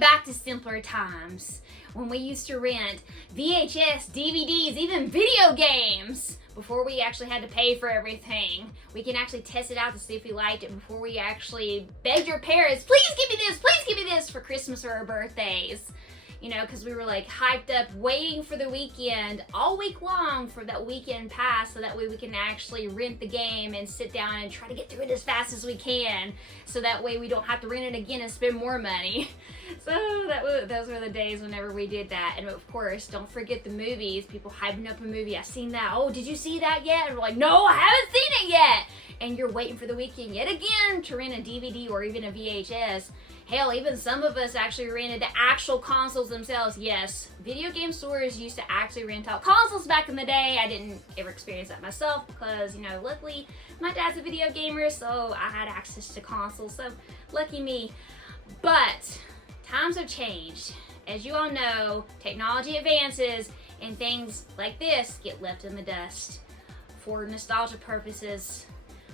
back to simpler times when we used to rent VHS, DVDs, even video games before we actually had to pay for everything. We can actually test it out to see if we liked it before we actually begged your parents, please give me this for Christmas or our birthdays. You know, because we were like hyped up waiting for the weekend all week long for that weekend pass, so that way we can actually rent the game and sit down and try to get through it as fast as we can, so that way we don't have to rent it again and spend more money. So those were the days whenever we did that. And of course, don't forget the movies. People hyping up a movie. I've seen that. Oh, did you see that yet? And we're like, no, I haven't seen it yet. And you're waiting for the weekend yet again to rent a DVD or even a VHS. Hell, even some of us actually rented the actual consoles themselves. Yes, video game stores used to actually rent out consoles back in the day. I didn't ever experience that myself because, you know, luckily my dad's a video gamer, so I had access to consoles, so lucky me. But times have changed. As you all know, technology advances and things like this get left in the dust for nostalgia purposes,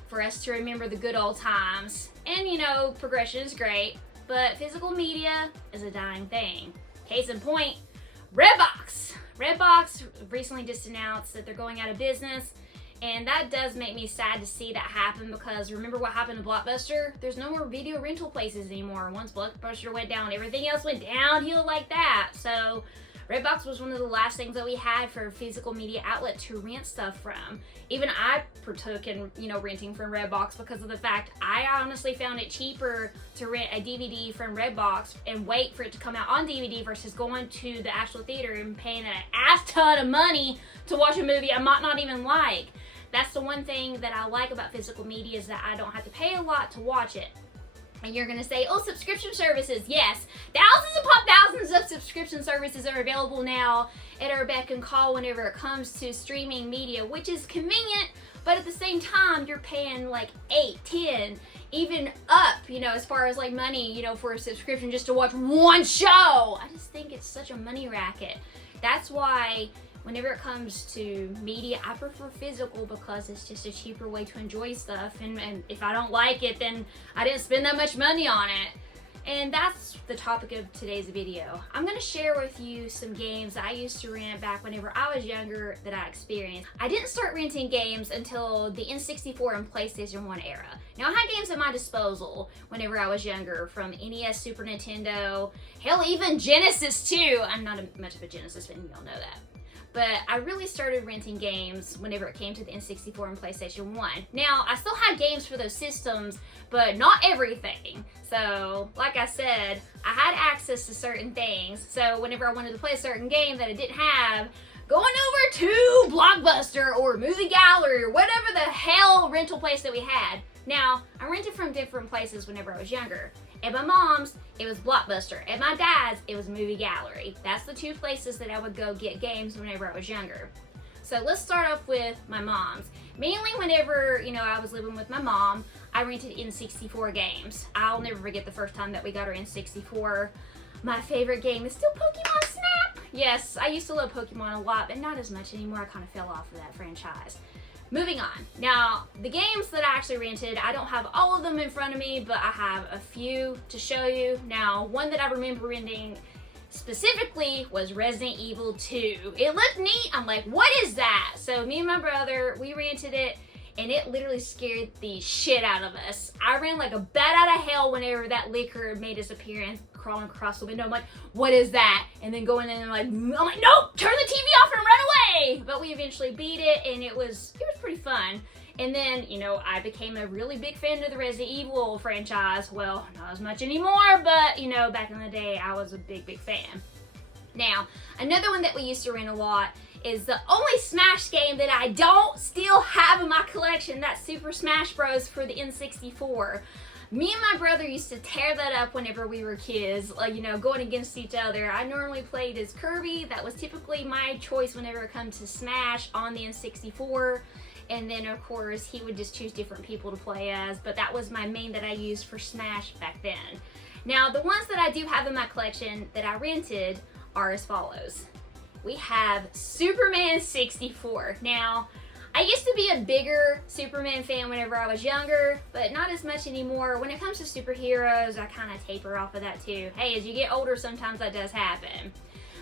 for us to remember the good old times. And, you know, progression is great, but physical media is a dying thing. Case in point, Redbox. Redbox recently just announced that they're going out of business, and that does make me sad to see that happen, because remember what happened to Blockbuster? There's no more video rental places anymore. Once Blockbuster went down, everything else went downhill like that. So Redbox was one of the last things that we had for a physical media outlet to rent stuff from. Even I partook in, you know, renting from Redbox because of the fact I honestly found it cheaper to rent a DVD from Redbox and wait for it to come out on DVD versus going to the actual theater and paying an ass ton of money to watch a movie I might not even like. That's the one thing that I like about physical media, is that I don't have to pay a lot to watch it. And you're going to say, oh, subscription services. Yes, thousands of subscription services are available now at our beck and call whenever it comes to streaming media, which is convenient, but at the same time, you're paying like 8, 10, even up, you know, as far as like money, you know, for a subscription just to watch one show. I just think it's such a money racket. That's why whenever it comes to media, I prefer physical, because it's just a cheaper way to enjoy stuff. And if I don't like it, then I didn't spend that much money on it. And that's the topic of today's video. I'm gonna share with you some games I used to rent back whenever I was younger that I experienced. I didn't start renting games until the N64 and PlayStation 1 era. Now, I had games at my disposal whenever I was younger, from NES, Super Nintendo, hell, even Genesis too. I'm not much of a Genesis fan, y'all know that. But I really started renting games whenever it came to the N64 and PlayStation 1. Now, I still had games for those systems, but not everything. So, like I said, I had access to certain things. So, whenever I wanted to play a certain game that I didn't have, going over to Blockbuster or Movie Gallery or whatever the hell rental place that we had. Now, I rented from different places whenever I was younger. At my mom's, it was Blockbuster. At my dad's, it was Movie Gallery. That's the two places that I would go get games whenever I was younger. So let's start off with my mom's. Mainly whenever, you know, I was living with my mom, I rented N64 games. I'll never forget the first time that we got our N64. My favorite game is still Pokemon Snap. Yes, I used to love Pokemon a lot, but not as much anymore. I kind of fell off of that franchise. Moving on. Now, the games that I actually rented, I don't have all of them in front of me, but I have a few to show you. Now, one that I remember renting specifically was Resident Evil 2. It looked neat. I'm like, what is that? So me and my brother, we rented it, and it literally scared the shit out of us. I ran like a bat out of hell whenever that licker made its appearance, crawling across the window. I'm like, what is that? And then going in and like, I'm like, nope, turn the TV off and run away. But we eventually beat it, and it was pretty fun. And then, you know, I became a really big fan of the Resident Evil franchise. Well, not as much anymore, but, you know, back in the day, I was a big fan. Now, another one that we used to rent a lot is the only Smash game that I don't still have in my collection. That's Super Smash Bros. For the N64. Me and my brother used to tear that up whenever we were kids, like, you know, going against each other. I normally played as Kirby. That was typically my choice whenever it comes to Smash on the N64. And then, of course, he would just choose different people to play as, but that was my main that I used for Smash back then. Now, the ones that I do have in my collection that I rented are as follows. We have Superman 64. Now, I used to be a bigger Superman fan whenever I was younger, but not as much anymore. When it comes to superheroes, I kind of taper off of that too. Hey, as you get older, sometimes that does happen.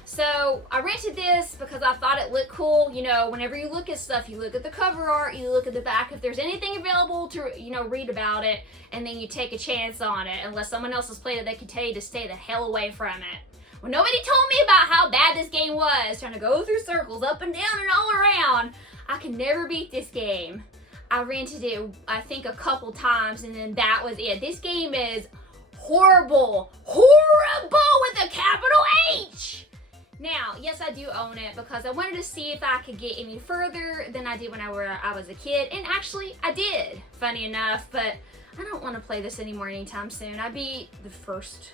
So I rented this because I thought it looked cool. You know, whenever you look at stuff, you look at the cover art, you look at the back, if there's anything available to, you know, read about it, and then you take a chance on it. Unless someone else has played it, they can tell you to stay the hell away from it. Well, nobody told me about how bad this game was, trying to go through circles up and down and all around. I can never beat this game. I rented it, I think, a couple times, and then that was it. This game is horrible. Horrible with a capital H! Now, yes, I do own it because I wanted to see if I could get any further than I did when I was a kid, and actually, I did, funny enough, but I don't want to play this anymore anytime soon. I beat the first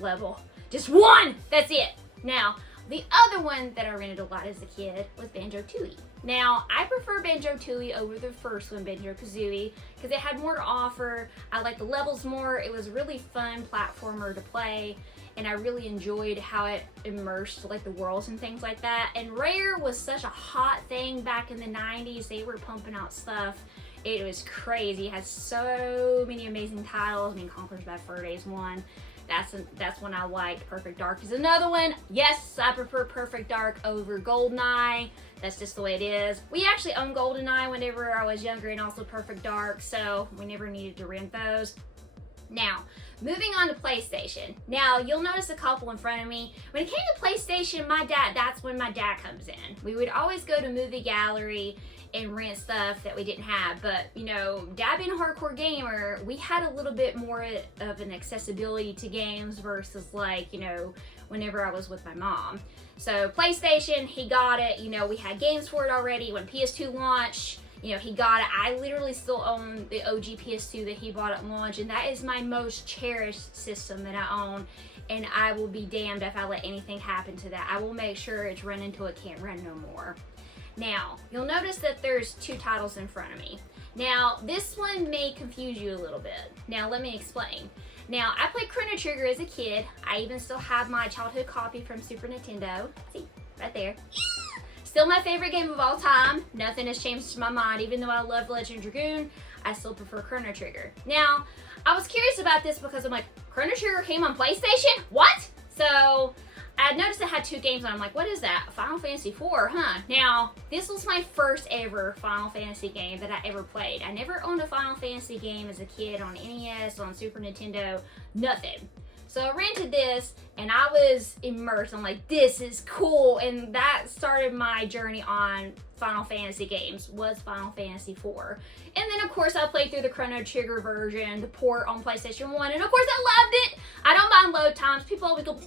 level. Just one! That's it! Now, the other one that I rented a lot as a kid was Banjo-Tooie. Now, I prefer Banjo-Tooie over the first one, Banjo-Kazooie, because it had more to offer. I liked the levels more. It was a really fun platformer to play, and I really enjoyed how it immersed like the worlds and things like that. And Rare was such a hot thing back in the 90s. They were pumping out stuff. It was crazy. It had so many amazing titles. I mean, Conquer's Bad Fur Day is one. That's one I liked. Perfect Dark is another one. Yes, I prefer Perfect Dark over GoldenEye. That's just the way it is. We actually owned GoldenEye whenever I was younger, and also Perfect Dark, so we never needed to rent those. Now, moving on to PlayStation. Now, you'll notice a couple in front of me. When it came to PlayStation, that's when my dad comes in. We would always go to Movie Gallery and rent stuff that we didn't have, but you know, Dad being a hardcore gamer, we had a little bit more of an accessibility to games versus like, you know, whenever I was with my mom. So PlayStation, he got it, you know, we had games for it already. When PS2 launched, you know, he got it. I literally still own the OG PS2 that he bought at launch, and that is my most cherished system that I own, and I will be damned if I let anything happen to that. I will make sure it's run until it can't run no more. Now, you'll notice that there's two titles in front of me. Now, this one may confuse you a little bit. Now, let me explain. Now, I played Chrono Trigger as a kid. I even still have my childhood copy from Super Nintendo. See, right there. Still my favorite game of all time. Nothing has changed my mind. Even though I love Legend Dragoon, I still prefer Chrono Trigger. Now, I was curious about this because I'm like, Chrono Trigger came on PlayStation? What? So, I noticed it had two games, and I'm like, what is that? Final Fantasy IV, huh? Now, this was my first ever Final Fantasy game that I ever played. I never owned a Final Fantasy game as a kid on NES, on Super Nintendo, nothing. So I rented this, and I was immersed. I'm like, this is cool, and that started my journey on Final Fantasy games, was Final Fantasy IV. And then, of course, I played through the Chrono Trigger version, the port on PlayStation 1, and of course, I loved it. I don't mind load times. People always go,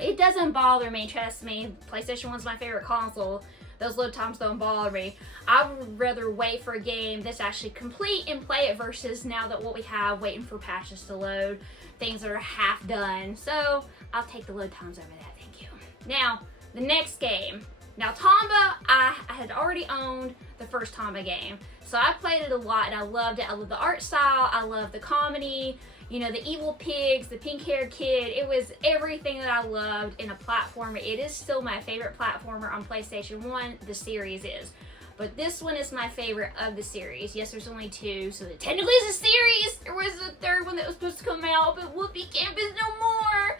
it doesn't bother me, trust me. PlayStation 1's my favorite console. Those load times don't bother me. I would rather wait for a game that's actually complete and play it versus now that what we have, waiting for patches to load, things that are half done. So I'll take the load times over that, thank you. Now, the next game. Now, Tomba, I had already owned the first Tomba game. So I played it a lot, and I loved it. I love the art style, I love the comedy, you know, the evil pigs, the pink-haired kid. It was everything that I loved in a platformer. It is still my favorite platformer on PlayStation 1, the series is. But this one is my favorite of the series. Yes, there's only two, so it technically is a series. There was a third one that was supposed to come out, but Whoopi Camp is no more.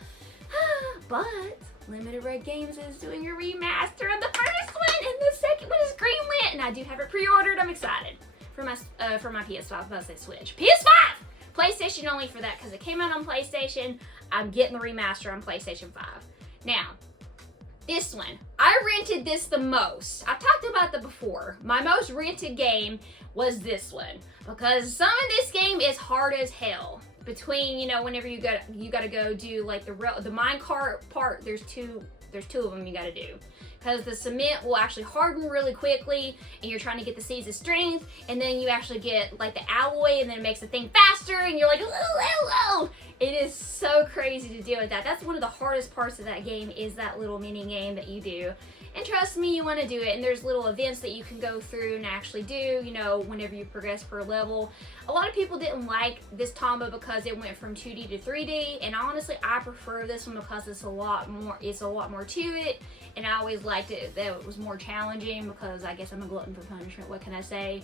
But Limited Red Games is doing a remaster of the first one, and the second one is greenlit, and I do have it pre-ordered. I'm excited for my PS5. I was about to say Switch. PS5! PlayStation only for that, because it came out on PlayStation. I'm getting the remaster on PlayStation 5. Now, this one. I rented this the most. I've talked about that before. My most rented game was this one, because some of this game is hard as hell. Between, you know, whenever you gotta go do like the minecart part, there's two of them you gotta do. Because the cement will actually harden really quickly, and you're trying to get the seeds of strength, and then you actually get like the alloy, and then it makes the thing faster, and you're like, hello. It is so crazy to deal with that. That's one of the hardest parts of that game, is that little mini game that you do. And trust me, you want to do it. And there's little events that you can go through and actually do, you know, whenever you progress per level. A lot of people didn't like this Tomba because it went from 2D to 3D. And honestly, I prefer this one because it's a lot more to it. And I always liked it that it was more challenging, because I guess I'm a glutton for punishment. What can I say?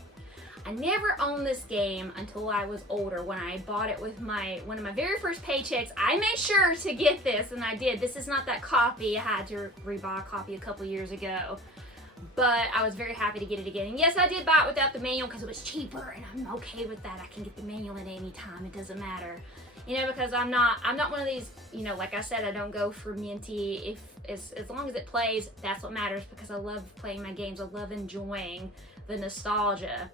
I never owned this game until I was older. When I bought it with one of my very first paychecks, I made sure to get this, and I did. This is not that copy. I had to rebuy a copy a couple years ago, but I was very happy to get it again. And yes, I did buy it without the manual because it was cheaper, and I'm okay with that. I can get the manual at any time. It doesn't matter, you know, because I'm not one of these, you know, like I said, I don't go for minty. As long as it plays, that's what matters, because I love playing my games. I love enjoying the nostalgia.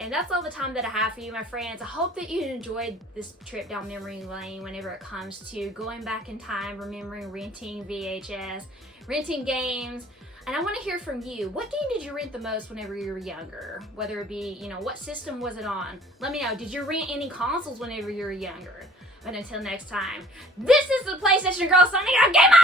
And that's all the time that I have for you, my friends. I hope that you enjoyed this trip down memory lane whenever it comes to going back in time, remembering renting VHS, renting games. And I want to hear from you. What game did you rent the most whenever you were younger? Whether it be, you know, what system was it on? Let me know. Did you rent any consoles whenever you were younger? But until next time, this is the PlayStation Girl signing out. Game on!